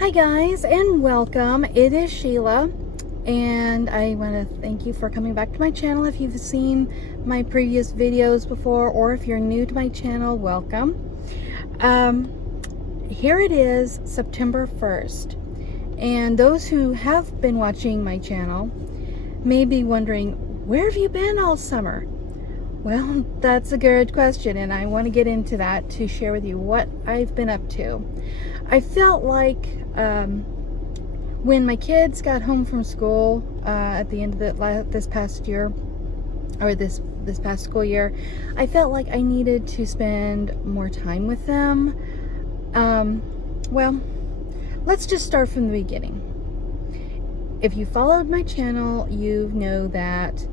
Hi guys, and welcome. It is Sheila, and I want to thank you for coming back to my channel. If you've seen my previous videos before, or if you're new to my channel, welcome. Here it is, September 1st, and those who have been watching my channel may be wondering, where have you been all summer? Well, that's a good question, and I want to get into that to share with you what I've been up to. I felt like when my kids got home from school at the end of this past year, or this past school year, I felt like I needed to spend more time with them. Well, let's just start from the beginning. If you followed my channel, you know that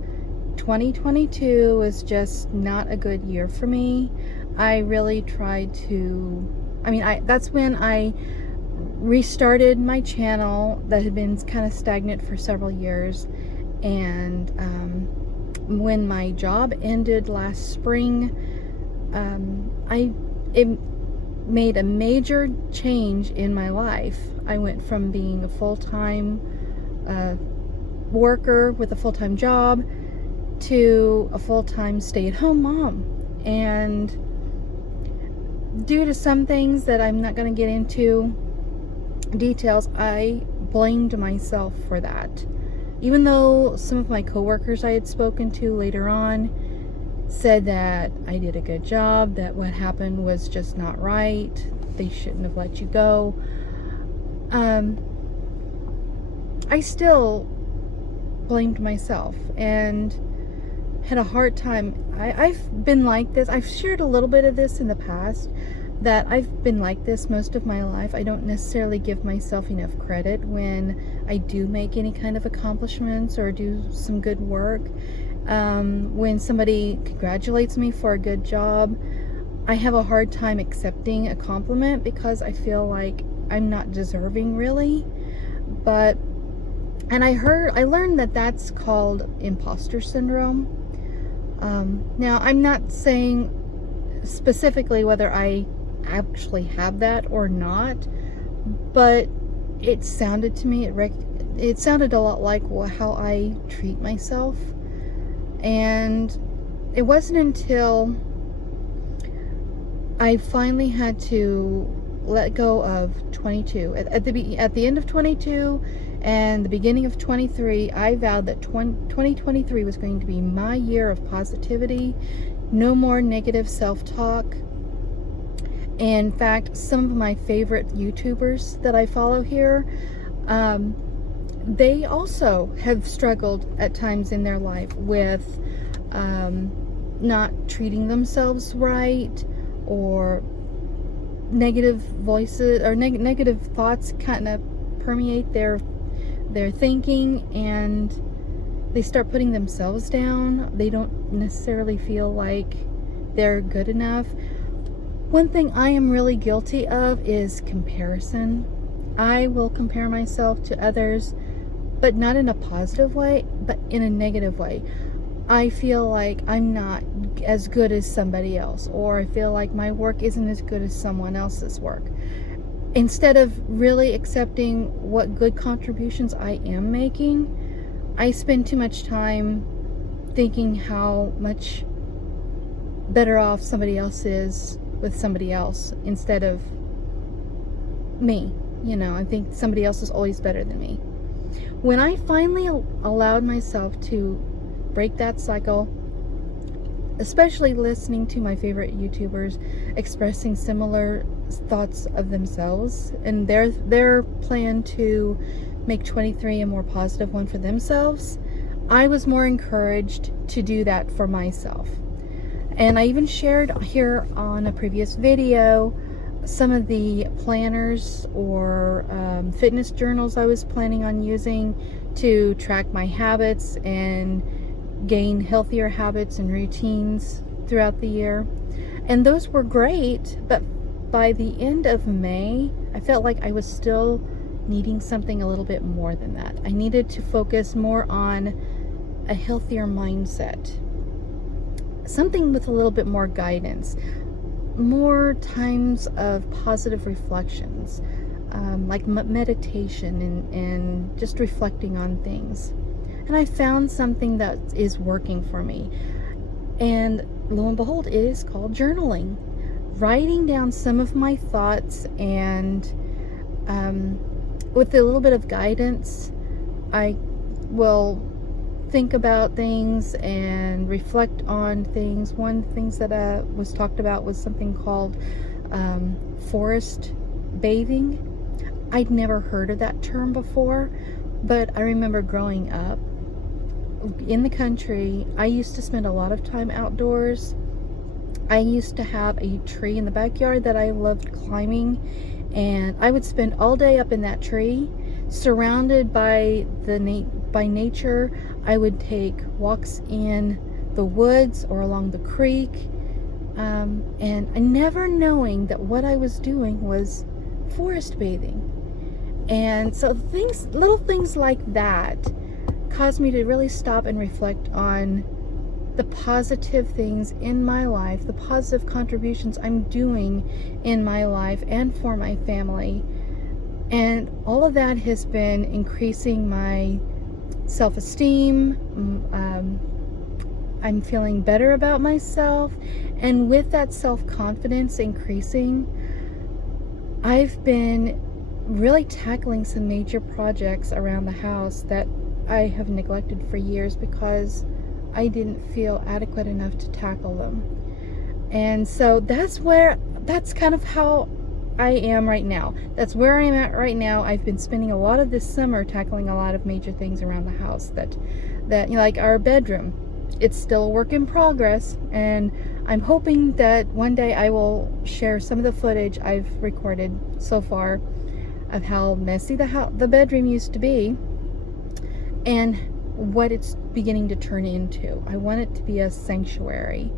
2022 was just not a good year for me. I really tried to, that's when I restarted my channel that had been kind of stagnant for several years. And when my job ended last spring, it made a major change in my life. I went from being a full-time worker with a full-time job to a full-time stay-at-home mom. And due to some things that I'm not going to get into details, I blamed myself for that. Even though some of my coworkers I had spoken to later on said that I did a good job, that what happened was just not right, they shouldn't have let you go, I still blamed myself and had a hard time. I've been like this. I've shared a little bit of this in the past, that I've been like this most of my life. I don't necessarily give myself enough credit when I do make any kind of accomplishments or do some good work. When somebody congratulates me for a good job, I have a hard time accepting a compliment because I feel like I'm not deserving, really. And I learned that that's called imposter syndrome. Now, I'm not saying specifically whether I actually have that or not, but it sounded to me, it sounded a lot like how I treat myself. And it wasn't until I finally had to let go of 22. At the end of 22 and the beginning of 23, I vowed that 2023 was going to be my year of positivity. No more negative self-talk. In fact, some of my favorite YouTubers that I follow here, they also have struggled at times in their life with not treating themselves right, or negative voices or negative thoughts kind of permeate their thinking, and they start putting themselves down. They don't necessarily feel like they're good enough. One thing I am really guilty of is comparison. I will compare myself to others, but not in a positive way, but in a negative way. I feel like I'm not as good as somebody else, or I feel like my work isn't as good as someone else's work. Instead of really accepting what good contributions I am making, I spend too much time thinking how much better off somebody else is with somebody else instead of me. I think somebody else is always better than me. When I finally allowed myself to break that cycle, especially listening to my favorite YouTubers expressing similar thoughts of themselves and their plan to make 23 a more positive one for themselves, I was more encouraged to do that for myself. And I even shared here on a previous video some of the planners or fitness journals I was planning on using to track my habits and gain healthier habits and routines throughout the year. And those were great, but by the end of May, I felt like I was still needing something a little bit more than that. I needed to focus more on a healthier mindset, something with a little bit more guidance. more times of positive reflections, like meditation and just reflecting on things. And I found something that is working for me. And lo and behold, it is called journaling. Writing down some of my thoughts, and with a little bit of guidance, I will think about things and reflect on things. One of the things that was talked about was something called forest bathing. I'd never heard of that term before, but I remember growing up in the country, I used to spend a lot of time outdoors. I used to have a tree in the backyard that I loved climbing, and I would spend all day up in that tree, surrounded by by nature. I would take walks in the woods or along the creek, and I never knowing that what I was doing was forest bathing. And so little things like that caused me to really stop and reflect on the positive things in my life, the positive contributions I'm doing in my life and for my family. And all of that has been increasing my self-esteem. I'm feeling better about myself. And with that self-confidence increasing, I've been really tackling some major projects around the house that I have neglected for years because I didn't feel adequate enough to tackle them. And so that's kind of how I am right now. That's where I'm at right now. I've been spending a lot of this summer tackling a lot of major things around the house that like our bedroom. It's still a work in progress, and I'm hoping that one day I will share some of the footage I've recorded so far of how messy the bedroom used to be and what it's beginning to turn into. I want it to be a sanctuary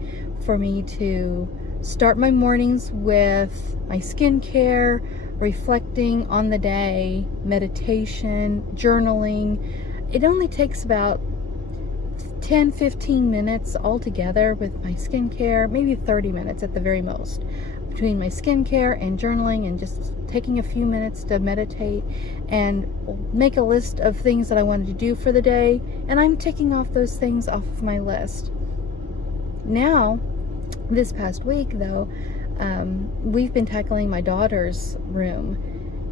for me to start my mornings with my skincare, reflecting on the day, meditation, journaling. It only takes about 10-15 minutes altogether with my skincare, maybe 30 minutes at the very most, between my skincare and journaling, and just taking a few minutes to meditate and make a list of things that I wanted to do for the day, and I'm ticking off those things off of my list. Now, this past week though, we've been tackling my daughter's room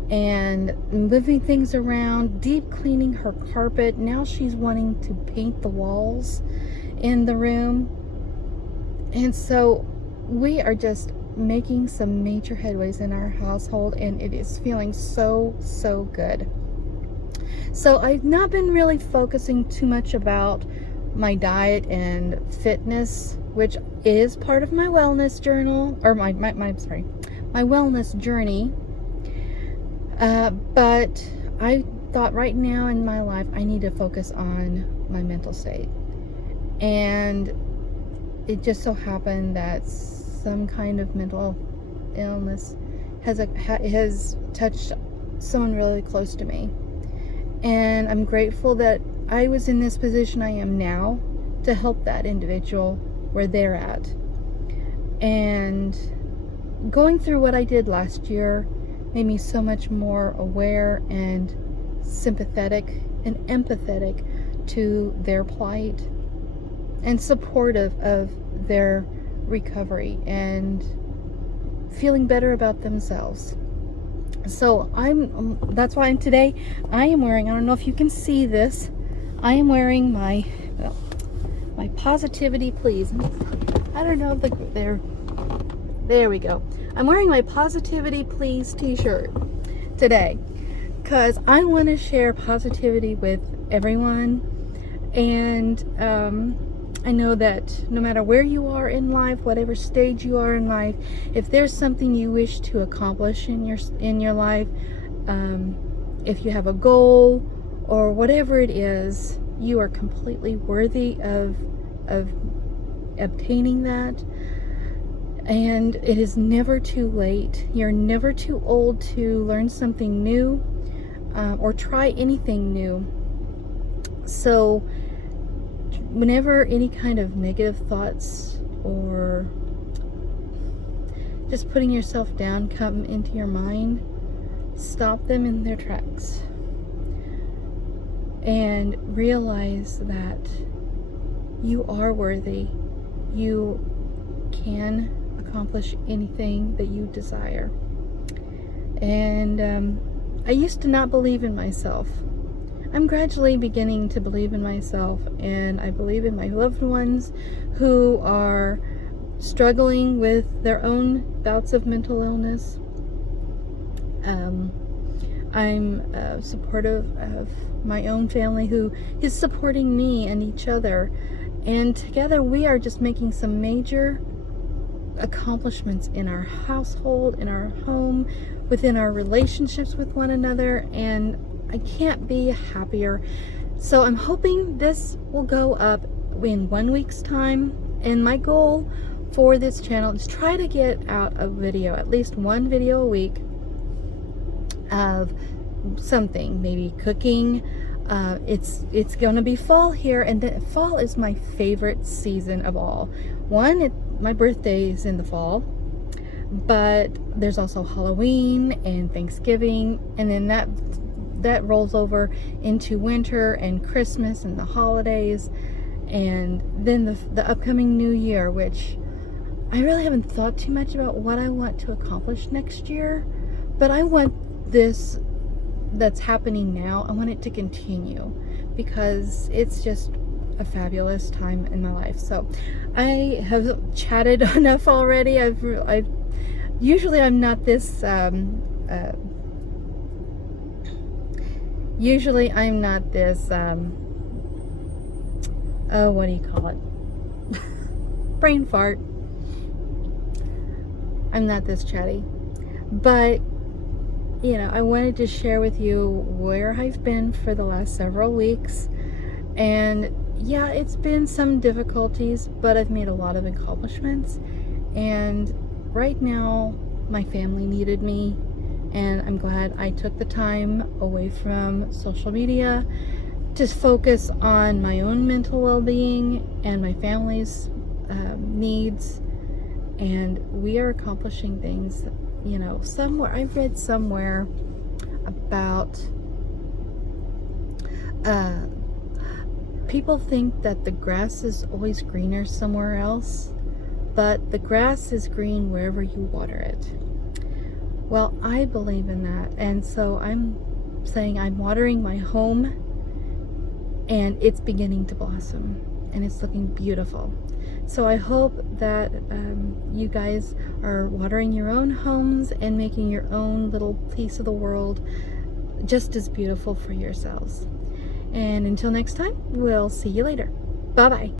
and moving things around, deep cleaning her carpet. Now she's wanting to paint the walls in the room. And so we are just making some major headways in our household, and it is feeling so good. So I've not been really focusing too much about my diet and fitness, which is part of my wellness journal, or my wellness journey. But I thought right now in my life I need to focus on my mental state. And it just so happened that some kind of mental illness has touched someone really close to me. And I'm grateful that I was in this position I am now to help that individual where they're at. And going through what I did last year made me so much more aware and sympathetic and empathetic to their plight and supportive of their recovery and feeling better about themselves. So that's why today I am wearing, I don't know if you can see this, I am wearing my Positivity Please. I don't know if there we go. I'm wearing my Positivity Please t-shirt today because I want to share positivity with everyone. And I know that no matter where you are in life, whatever stage you are in life, if there's something you wish to accomplish in your life, if you have a goal or whatever it is, you are completely worthy of obtaining that. And it is never too late. You're never too old to learn something new or try anything new. So whenever any kind of negative thoughts or just putting yourself down come into your mind, stop them in their tracks and realize that you are worthy. You can accomplish anything that you desire. And I used to not believe in myself. I'm gradually beginning to believe in myself, and I believe in my loved ones who are struggling with their own bouts of mental illness. I'm supportive of my own family who is supporting me and each other. And together we are just making some major accomplishments in our household, in our home, within our relationships with one another. And I can't be happier. So I'm hoping this will go up in 1 week's time. And my goal for this channel is try to get out a video, at least one video a week of something, maybe cooking. It's gonna be fall here, and fall is my favorite season of all. My birthday is in the fall, but there's also Halloween and Thanksgiving, and then that rolls over into winter and Christmas and the holidays, and then the upcoming new year, which I really haven't thought too much about what I want to accomplish next year, but I want this that's happening now, I want it to continue because it's just a fabulous time in my life. So I have chatted enough already. Usually I'm not this what do you call it, brain fart. I'm not this chatty, but I wanted to share with you where I've been for the last several weeks. And yeah, it's been some difficulties, but I've made a lot of accomplishments. And right now, my family needed me, and I'm glad I took the time away from social media to focus on my own mental well-being and my family's needs. And we are accomplishing things. Somewhere I read somewhere about people think that the grass is always greener somewhere else, but the grass is green wherever you water it. Well, I believe in that, and so I'm saying I'm watering my home, and it's beginning to blossom, and it's looking beautiful. So I hope that you guys are watering your own homes and making your own little piece of the world just as beautiful for yourselves. And until next time, we'll see you later. Bye-bye.